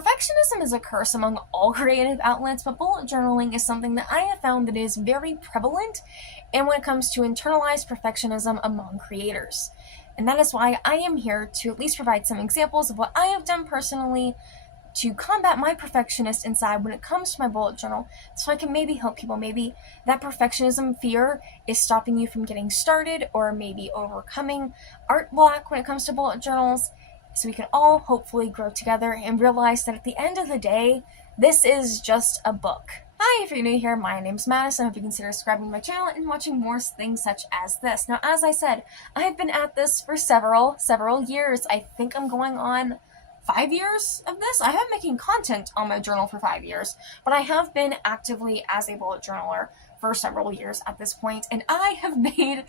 Perfectionism is a curse among all creative outlets, but bullet journaling is something that I have found that is very prevalent and when it comes to internalized perfectionism among creators. And that is why I am here to at least provide some examples of what I have done personally to combat my perfectionist inside when it comes to my bullet journal, so I can maybe help people. Maybe that perfectionism fear is stopping you from getting started, or maybe overcoming art block when it comes to bullet journals, so we can all hopefully grow together and realize that at the end of the day, this is just a book. Hi, if you're new here, my name's Madison. I hope you consider subscribing to my channel and watching more things such as this. Now, as I said, I've been at this for several years. I think I'm going on 5 years of this. I have been making content on my journal for 5 years, but I have been actively as a bullet journaler for several years at this point, and I have made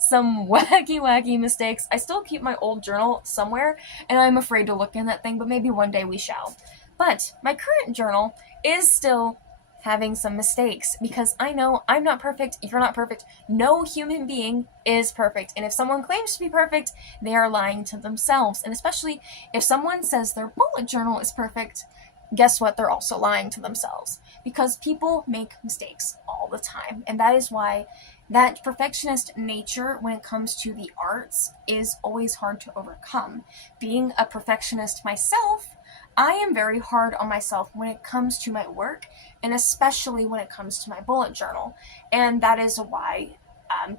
some wacky mistakes. I still keep my old journal somewhere, and I'm afraid to look in that thing, but maybe one day we shall. But my current journal is still having some mistakes, because I know I'm not perfect, you're not perfect, no human being is perfect, and if someone claims to be perfect, they are lying to themselves. And especially if someone says their bullet journal is perfect, guess what, they're also lying to themselves, because people make mistakes all the time. And that is why that perfectionist nature when it comes to the arts is always hard to overcome. Being a perfectionist myself, I am very hard on myself when it comes to my work, and especially when it comes to my bullet journal. And that is why,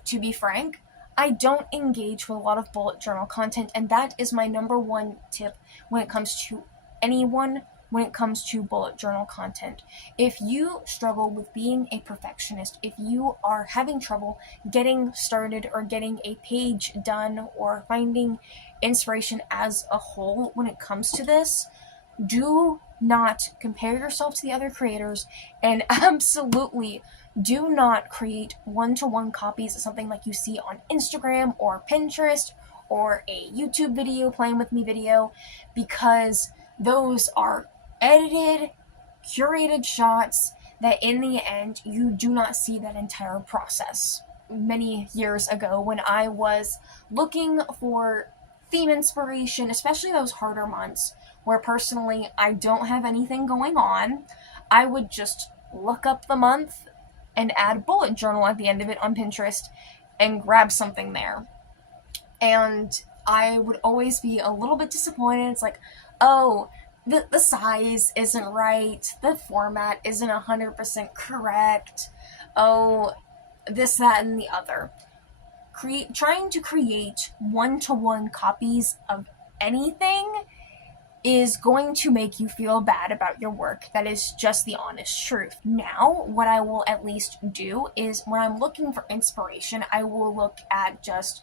to be frank, I don't engage with a lot of bullet journal content, and that is my number one tip when it comes to anyone when it comes to bullet journal content. If you struggle with being a perfectionist, if you are having trouble getting started or getting a page done or finding inspiration as a whole when it comes to this, do not compare yourself to the other creators, and absolutely do not create one-to-one copies of something like you see on Instagram or Pinterest or a YouTube video, playing with me video, because those are edited, curated shots that in the end you do not see that entire process. Many years ago, when I was looking for theme inspiration, especially those harder months where personally I don't have anything going on, I would just look up the month and add bullet journal at the end of it on Pinterest and grab something there. And I would always be a little bit disappointed. It's like, oh, the size isn't right, the format isn't 100% correct, oh, this, that, and the other. Trying to create one-to-one copies of anything is going to make you feel bad about your work. That is just the honest truth. Now, what I will at least do is when I'm looking for inspiration, I will look at just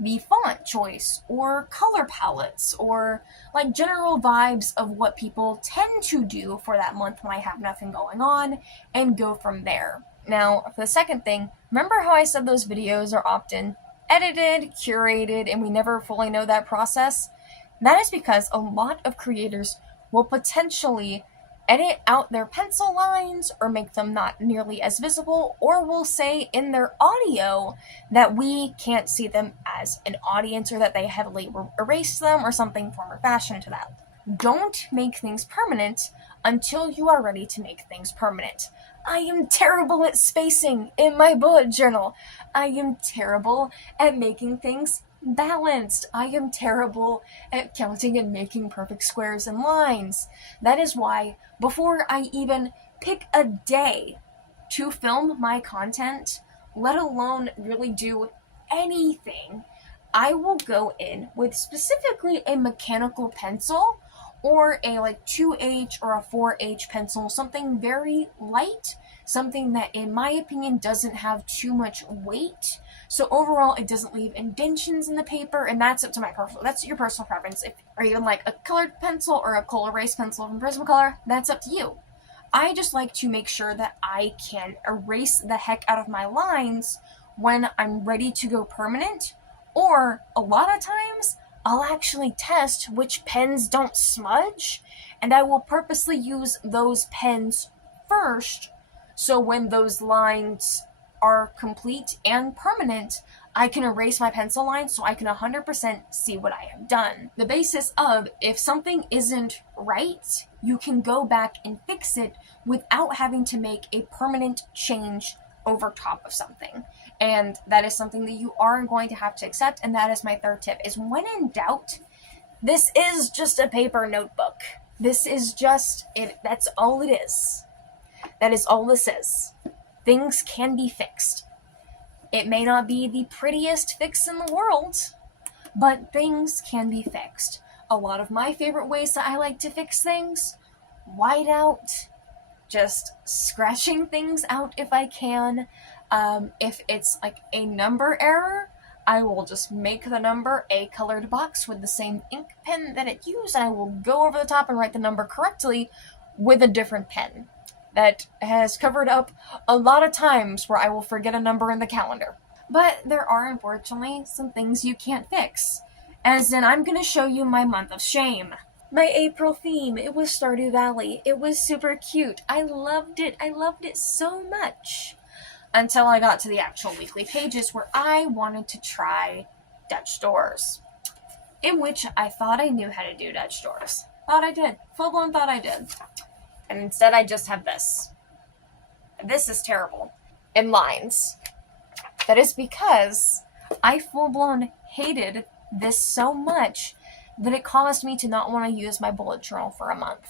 the font choice or color palettes or like general vibes of what people tend to do for that month when I have nothing going on, and go from there. Now, for the second thing, remember how I said those videos are often edited, curated, and we never fully know that process? That is because a lot of creators will potentially edit out their pencil lines or make them not nearly as visible, or will say in their audio that we can't see them as an audience, or that they heavily erased them or something form or fashion to that. Don't make things permanent until you are ready to make things permanent. I am terrible at spacing in my bullet journal. I am terrible at making things balanced. I am terrible at counting and making perfect squares and lines. That is why before I even pick a day to film my content, let alone really do anything, I will go in with specifically a mechanical pencil or a 2H or a 4H pencil, something very light, something that in my opinion doesn't have too much weight, so overall it doesn't leave indentions in the paper. And that's up to that's your personal preference. Or even like a colored pencil or a coal erase pencil from Prismacolor, that's up to you. I just like to make sure that I can erase the heck out of my lines when I'm ready to go permanent, or a lot of times I'll actually test which pens don't smudge, and I will purposely use those pens first, so when those lines are complete and permanent, I can erase my pencil lines so I can 100% see what I have done. The basis of if something isn't right you can go back and fix it without having to make a permanent change over top of something. And that is something that you are going to have to accept. And that is my third tip, is when in doubt, this is just a paper notebook. This is just it. That's all it is. That is all this is. Things can be fixed. It may not be the prettiest fix in the world, but things can be fixed. A lot of my favorite ways that I like to fix things: white out, just scratching things out if I can. If it's like a number error, I will just make the number a colored box with the same ink pen that it used, and I will go over the top and write the number correctly with a different pen. That has covered up a lot of times where I will forget a number in the calendar. But there are, unfortunately, some things you can't fix. As in, I'm going to show you my month of shame. My April theme, it was Stardew Valley. It was super cute. I loved it. I loved it so much. Until I got to the actual weekly pages where I wanted to try Dutch doors. In which I thought I knew how to do Dutch doors. Thought I did. Full-blown thought I did. And instead I just have this. This is terrible. In lines. That is because I full-blown hated this so much that it caused me to not want to use my bullet journal for a month.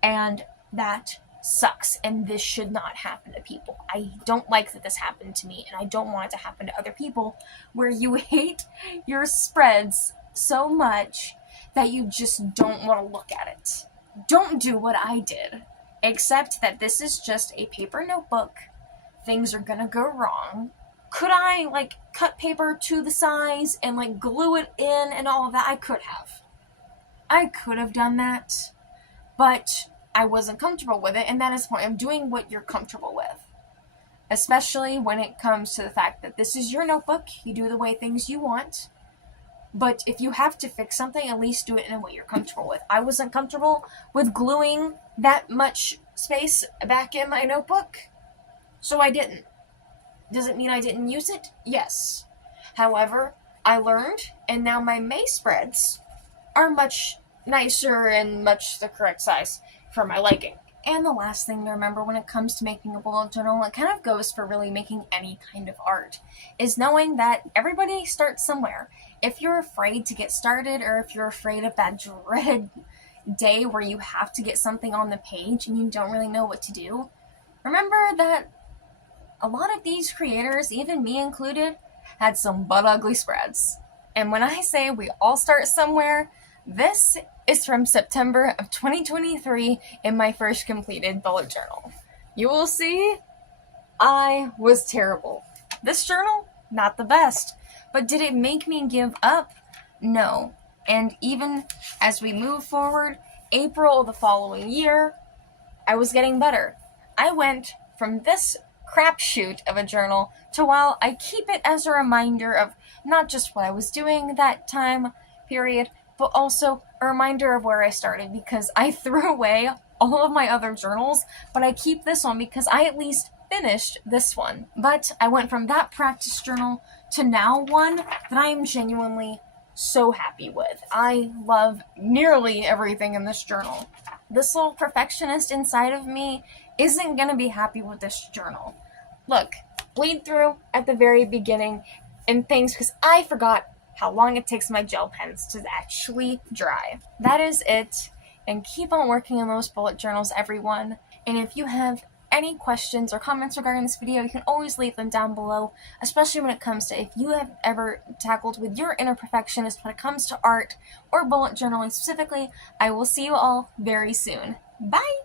And that sucks, and this should not happen to people. I don't like that this happened to me, and I don't want it to happen to other people, where you hate your spreads so much that you just don't want to look at it. Don't do what I did, except that this is just a paper notebook. Things are gonna go wrong. Could I, cut paper to the size and, glue it in and all of that? I could have. I could have done that, but I wasn't comfortable with it, and that is the point of doing what you're comfortable with. Especially when it comes to the fact that this is your notebook, you do the way things you want, but if you have to fix something, at least do it in a way you're comfortable with. I wasn't comfortable with gluing that much space back in my notebook, so I didn't. Does it mean I didn't use it? Yes. However, I learned, and now my May spreads are much nicer and much the correct size for my liking. And the last thing to remember when it comes to making a bullet journal, it kind of goes for really making any kind of art, is knowing that everybody starts somewhere. If you're afraid to get started, or if you're afraid of that dreaded day where you have to get something on the page and you don't really know what to do, remember that a lot of these creators, even me included, had some butt ugly spreads. And when I say we all start somewhere, this is from September of 2023 in my first completed bullet journal. You will see, I was terrible. This journal, not the best. But did it make me give up? No. And even as we move forward, April of the following year, I was getting better. I went from this crapshoot of a journal to, while I keep it as a reminder of not just what I was doing that time period, but also a reminder of where I started, because I threw away all of my other journals, but I keep this one because I at least finished this one. But I went from that practice journal to now one that I am genuinely so happy with. I love nearly everything in this journal. This little perfectionist inside of me isn't going to be happy with this journal. Look, bleed through at the very beginning and things because I forgot how long it takes my gel pens to actually dry. That is it, and keep on working on those bullet journals, everyone. And if you have any questions or comments regarding this video, you can always leave them down below, especially when it comes to if you have ever tackled with your inner perfectionist when it comes to art or bullet journaling specifically. I will see you all very soon. Bye!